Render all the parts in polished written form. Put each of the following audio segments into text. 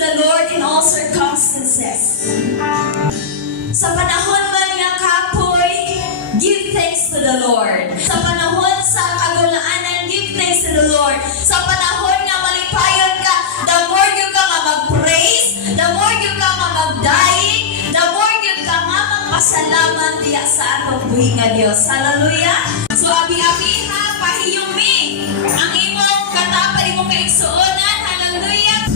the Lord in all circumstances. Sa panahon man nga kapoy, give thanks to the Lord. Sa panahon sa kagulaanan, give thanks to the Lord. Sa panahon nga malipayon ka, the more you ka nga mag-praise, the more you ka nga mag-dying, the more you ka nga magpasalamat diya sa atong buhi nga Dios. Hallelujah! So abi-abi ha, pahiyumi ang imong katapad, imong kaigsuonan. Hallelujah!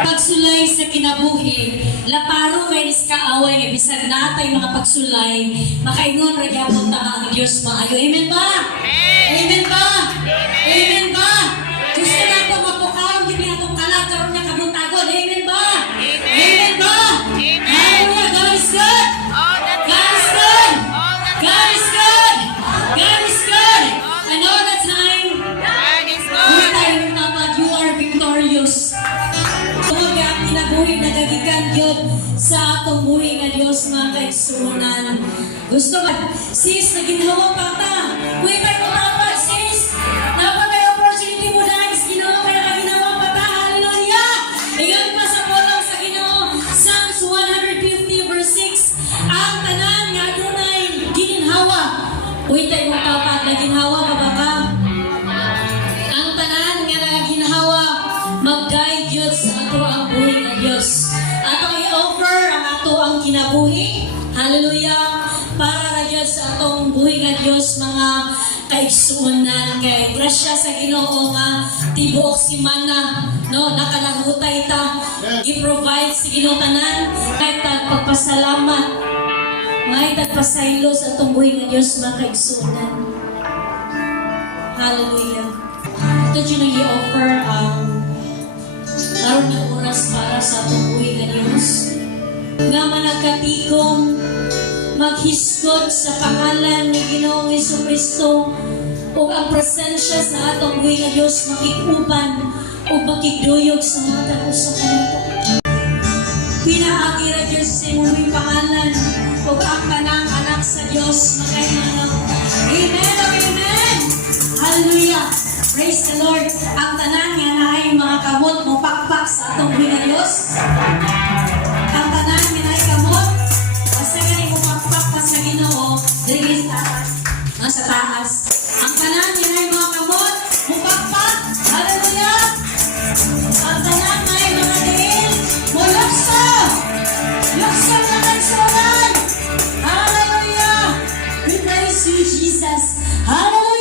Pagsulay sa kinabuhi, laparo kay kaaway nga bisag natay mga pagsulay, makaingon ra gyapon ta ang Dios maayo. Amen ba? Amen ba? Amen ba? Gusto na ko mapukaw gid atong kalag karon nga kabuntagon. Amen ba? Amen ba? Hallelujah. God is good. God is good. God is good. God is good. And all the time, God is good. You are victorious. Kinabuhi nagagikan yun sa atong buhi nga Diyos mga kaigsuonan. Gusto ba? Sis, naginhawa pa ta. Kuya tayo kumapag, sis. Napatay opportunity mo dahil ginawa ka na ginawa pa ta. Hallelujah! Iyon pa sa bolong sa Ginoo. Psalms 150 verse 6. Ang tanan nga dunay ginhawa. Kuya tayo kumapag, naginhawa ka ba ka? Ang tanan nga naginhawa, mag-guide yun sa ato ang buhi ng Diyos. Atong i-offer ang ato ang kinabuhi. Hallelujah! Para na dyan sa atong buhi ng Diyos, mga kaigsuonan. Kay grasya sa Ginoo nga tibuok si mana, no, nakalahutay ta, i-provide si Ginoo tanan, kahit pagpasalamat, may tagpasaylo sa atong buhi ng Diyos, mga kaigsuonan. Hallelujah! Ito dyan ang i-offer karon nga oras para sa atong buhi nga Dios. Nga managkatigom, maghisgot sa pangalan ni Ginoong Jesucristo o ang presensya sa atong buhi nga Dios makikuban o makigduyog sa mata ko sa kanito. Pinaagi ra Dios sa imong pangalan o ang kanang anak sa Dios makayang. Amen. Amen. Hallelujah. Praise the Lord. Ang tanan nga naay mga kamot mo pakpak sa atong buhi nga Dios. Ang tanan nga naay kamot, basta gani mo pakpak pa sa Ginoo, diri sa taas. Nasa taas. Ang tanan nga naay mga kamot, mo pakpak. Hallelujah. Ang tanan nga naay mga diin, mo laksa. Laksa na nagsulan. Hallelujah. We praise you, Jesus. Hallelujah.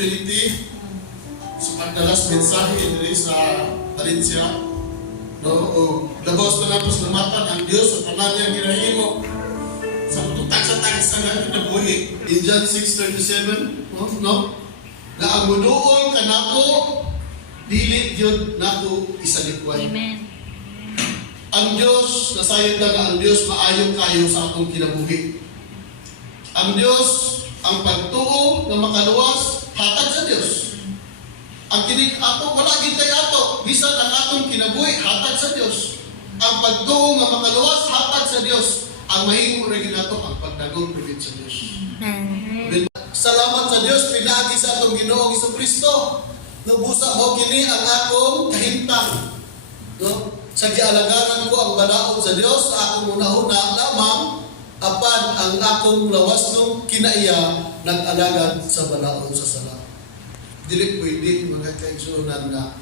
opportunity sa pagdalas mensahe diri sa Valencia. No, o labos na lang salamatan ang Diyos sa tanan niyang ginahimo sa tutag sa tagsa nga kinabuhi. In John 6:37, no? Na ang muduol kanako dili gyud nako isalikway. Amen. Ang Diyos, nasayod lang ang Diyos maayo kayo sa atong kinabuhi. Ang Diyos, ang pagtuo na makaluwas, hatag sa Diyos. Ang kinig ato, wala gid kay ato, bisan ang atong kinabuhi, hatag sa Diyos. Ang pagtuo nga makaluwas, hatag sa Diyos. Ang mahimo ra gid nato ang pagdagog pigit sa Diyos. Salamat sa Diyos pinagi sa atong Ginoong Jesucristo. Nubusa mo kini ang akong kahimtang. No? Sa gialagaran ko ang balaod sa Diyos, sa akong una-una lamang, apan ang akong lawas nung kinaiya nag-alagad sa balaod sa sala. Dili pwede mga kaigsunan na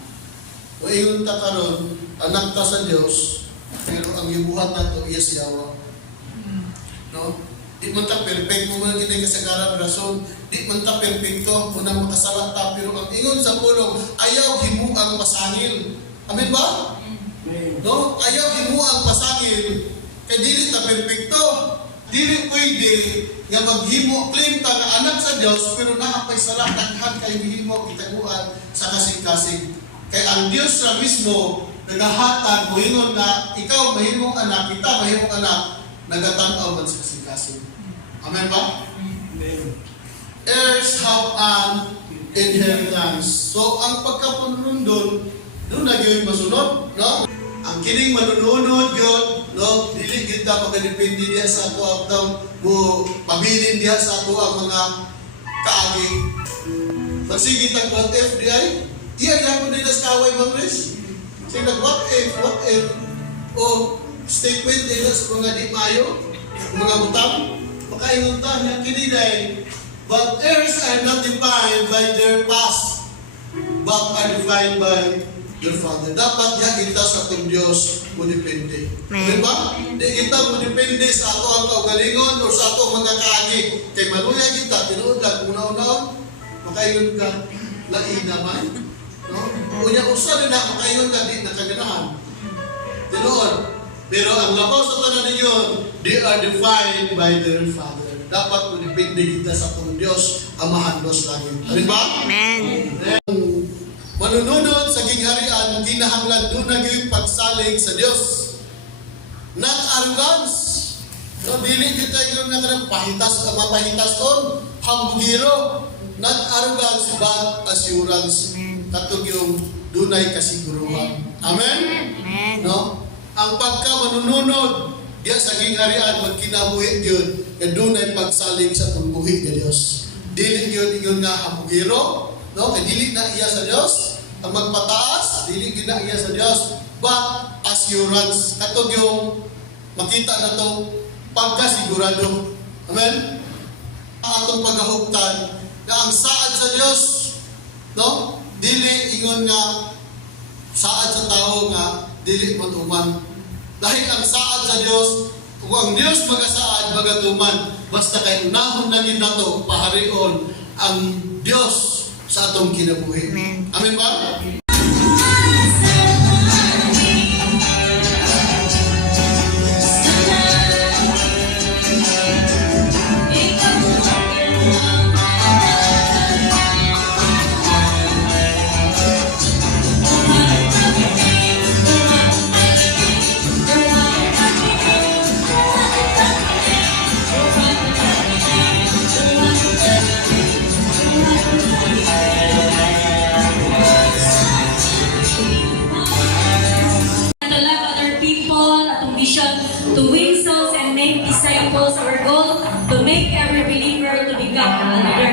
waingon ta karon anak ta sa Dios pero ang gibuhat nato iya siyawa. No? Di man ta perfect mo man gid kasagaran rason, di man ta perfecto unang makasala ta pero ang ingon sa pulong ayaw himuang masangil. Amen ba? No? Ayaw himuang masangil kay dili ta perfecto. Dili pwede nga maghimo claim ta nga anak sa Dios pero naapay sala daghan kay gihimo kitaguan sa kasing-kasing. Kay ang Dios ra mismo nagahatag moingon na ikaw mahimong anak, kita mahimong anak, nagatan-aw man sa kasing-kasing. Amen ba? Amen. Heirs have an inheritance. So ang pagkapanunod doon na gyud masunod, no? Ang kining manununod yun, no? Dili kita makadepende diya sa ato ang taong mo pabilin diya sa ato ang mga kaagi. Magsigit ang what if diya, iya na po nila sa kaway Ma'am Riz. Sige, what if, o statement nila sa mga di mayo, mga butang, makainguntan niya kiniday, but heirs are not defined by their past, but are defined by your Father. Dapat ya kita sa atong Diyos mo depende. Diba? Di kita mo depende sa ato ang kaugalingon o sa ato mga kaagi. Kay maluya kita, tinuod lang, una-una, makaingon ka, lain naman. No? Unya usa rin na, makaingon ka, di nakaganahan. Tinuod. Pero ang labaw sa tanan ninyo, they are defined by their Father. Dapat mo depende kita sa atong Diyos, Amahan Diyos lagi. Diba? Amen. Manununod sa gingharian, kinahanglan doon na yung pagsalig sa Diyos. Not arrogance. No, dili kita yung pahitas ka mapahitas on, hambugiro. Not arrogance, but assurance. Katong yung dunay kasiguruhan. Amen? Amen. No? Ang pagka manununod, diya sa gingharian, magkinabuhi yun, na dunay pagsalig sa tumbuhi ng Diyos. Dili yun nga hambugiro, no? Kaya dili na iya sa Diyos. Ang magpataas, dili gina iya sa Diyos. But assurance. Katong yung makita na to pagkasigurado. Amen? Ang atong paghahugtan na ang saad sa Diyos, no? Dili ingon nga saad sa tao nga dili matuman. Dahil ang saad sa Diyos, kung ang Diyos magasaad, magatuman, basta kay unahon na gid nato paharion ang Diyos sa atong kinabuhi. Amen. Amen ba? To win souls and make disciples, our goal to make every believer to become another